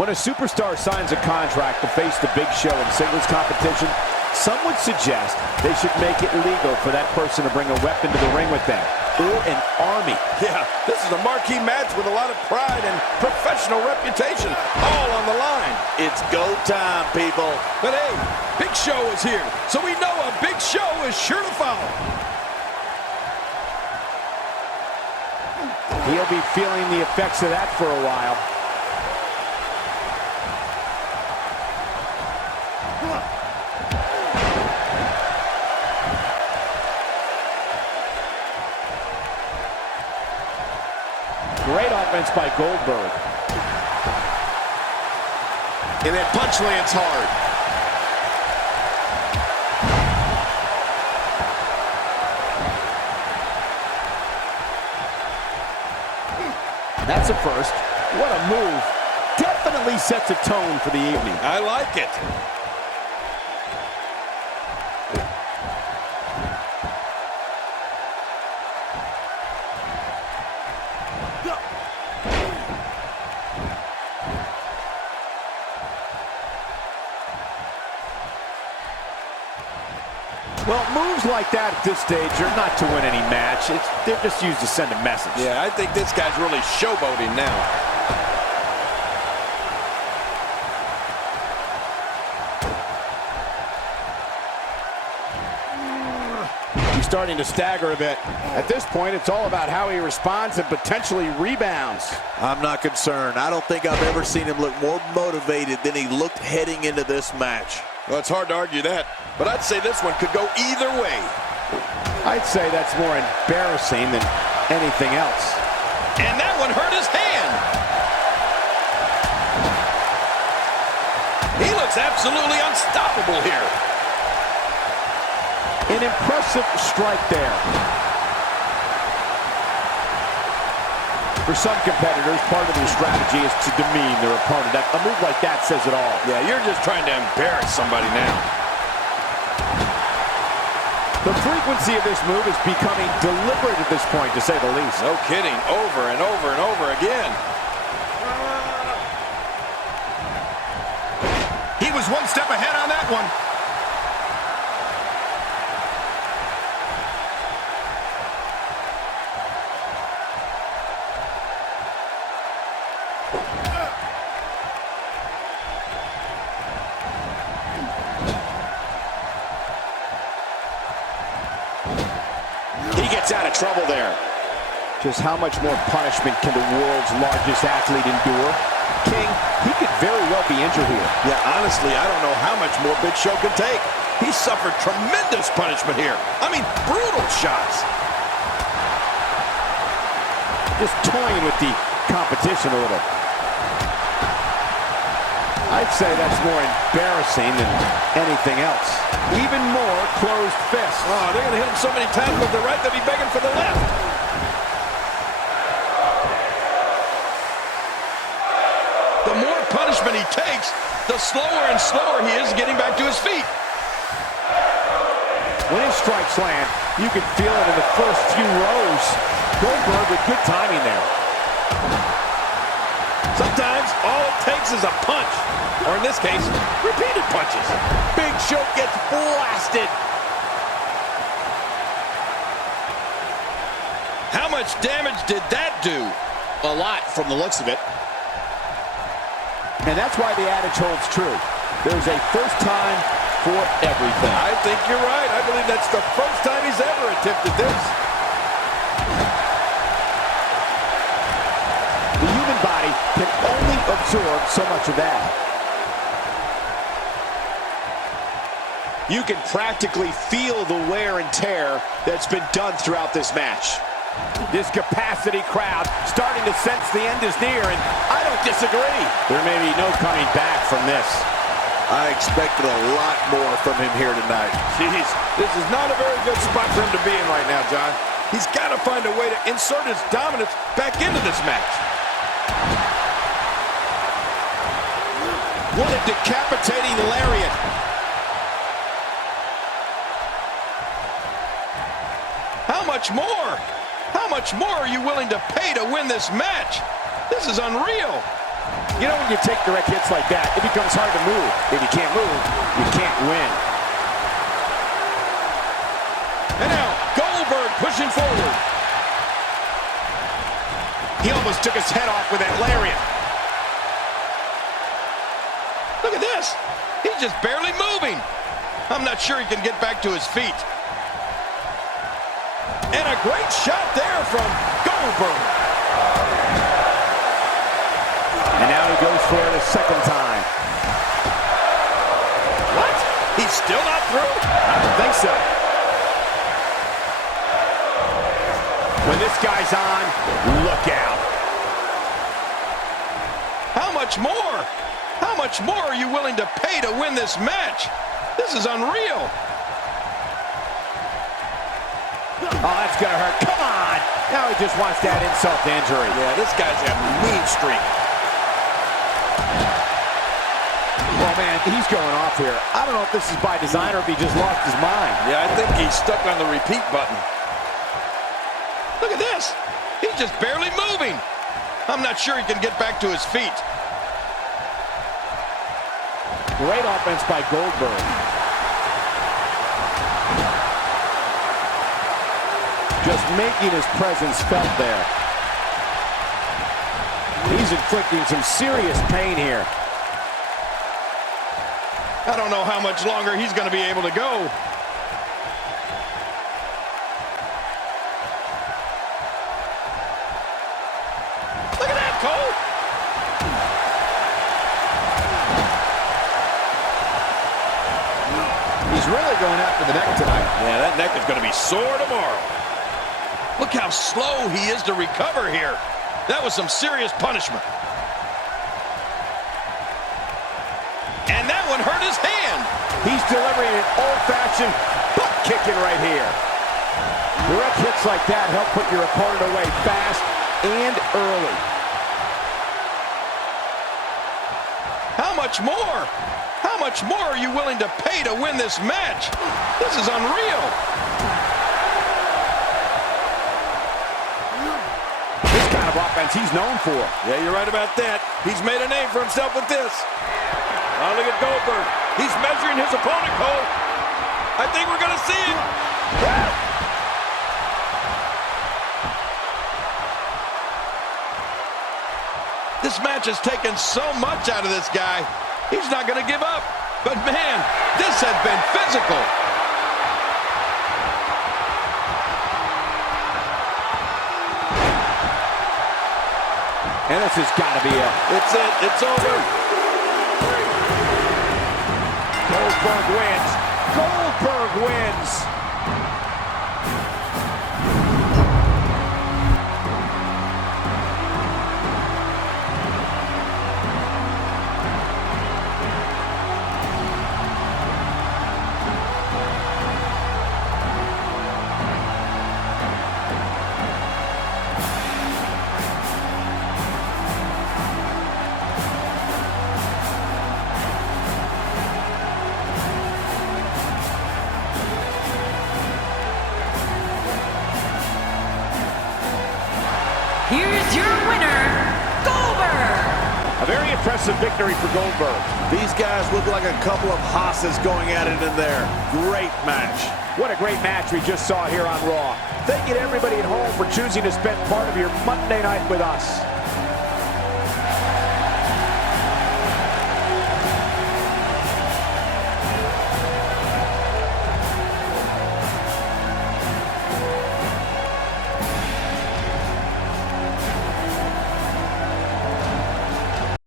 When a superstar signs a contract to face the Big Show in singles competition, some would suggest they should make it legal for that person to bring a weapon to the ring with them, or an army. Yeah, this is a marquee match with a lot of pride and professional reputation, all on the line. It's go time, people. But hey, Big Show is here, so we know a big show is sure to follow. He'll be feeling the effects of that for a while. Great offense by Goldberg. And that punch lands hard. That's a first. What a move. Definitely sets a tone for the evening. I like it. Well, moves like that at this stage are not to win any match. They're just used to send a message. Yeah, I think this guy's really showboating now. He's starting to stagger a bit. At this point, it's all about how he responds and potentially rebounds. I'm not concerned. I don't think I've ever seen him look more motivated than he looked heading into this match. Well, it's hard to argue that, but I'd say this one could go either way. I'd say that's more embarrassing than anything else. And that one hurt his hand. He looks absolutely unstoppable here. An impressive strike there. For some competitors, part of their strategy is to demean their opponent. A move like that says it all. Yeah, you're just trying to embarrass somebody now. The frequency of this move is becoming deliberate at this point, to say the least. No kidding. Over and over and over again. He was one step ahead on that one. Out of trouble there. Just how much more punishment can the world's largest athlete endure? King, he could very well be injured here. Yeah, honestly, I don't know how much more Big Show can take. He suffered tremendous punishment here. I mean, brutal shots. Just toying with the competition a little. I'd say that's more embarrassing than anything else. Even more closed fists. Oh, they're going to hit him so many times with the right that he's begging for the left. The more punishment he takes, the slower and slower he is getting back to his feet. When his strikes land, you can feel it in the first few rows. Goldberg with good timing there. Sometimes all it takes is a punch, or in this case, repeated punches. Big Show gets blasted. How much damage did that do? A lot from the looks of it. And that's why the adage holds true. There's a first time for everything. I think you're right. I believe that's the first time he's ever attempted this. The human body can only absorb so much of that. You can practically feel the wear and tear that's been done throughout this match. This capacity crowd starting to sense the end is near, and I don't disagree. There may be no coming back from this. I expected a lot more from him here tonight. Jeez, this is not a very good spot for him to be in right now, John. He's got to find a way to insert his dominance back into this match. What a decapitating lariat. How much more? How much more are you willing to pay to win this match? This is unreal. You know, when you take direct hits like that, it becomes hard to move. If you can't move, you can't win. And now, Goldberg pushing forward. He almost took his head off with that lariat. Look at this. He's just barely moving. I'm not sure he can get back to his feet. And a great shot there from Goldberg. And now he goes for it a second time. What? He's still not through? I don't think so. When this guy's on, look out. How much more? How much more are you willing to pay to win this match? This is unreal. Oh, that's gonna hurt. Come on! Now he just wants that insult to injury. Yeah, this guy's a mean streak. Well, man, he's going off here. I don't know if this is by design or if he just lost his mind. Yeah, I think he's stuck on the repeat button. Look at this. He's just barely moving. I'm not sure he can get back to his feet. Great offense by Goldberg. Just making his presence felt there. He's inflicting some serious pain here. I don't know how much longer he's going to be able to go. Look at that, Cole. He's really going after the neck tonight. Yeah, that neck is going to be sore tomorrow. Look how slow he is to recover here. That was some serious punishment. And that one hurt his hand. He's delivering an old-fashioned butt kicking right here. Direct hits like that help put your opponent away fast and early. How much more? How much more are you willing to pay to win this match? This is unreal. This kind of offense he's known for. Yeah, you're right about that. He's made a name for himself with this. Oh, look at Goldberg. He's measuring his opponent, Cole. I think we're going to see him. This match has taken so much out of this guy. He's not going to give up. But, man, this has been physical. And this has got to be it. It's it. It's over. Goldberg wins. Goldberg wins. Here's your winner, Goldberg. A very impressive victory for Goldberg. These guys look like a couple of hosses going at it in there. Great match. What a great match we just saw here on Raw. Thank you to everybody at home for choosing to spend part of your Monday night with us.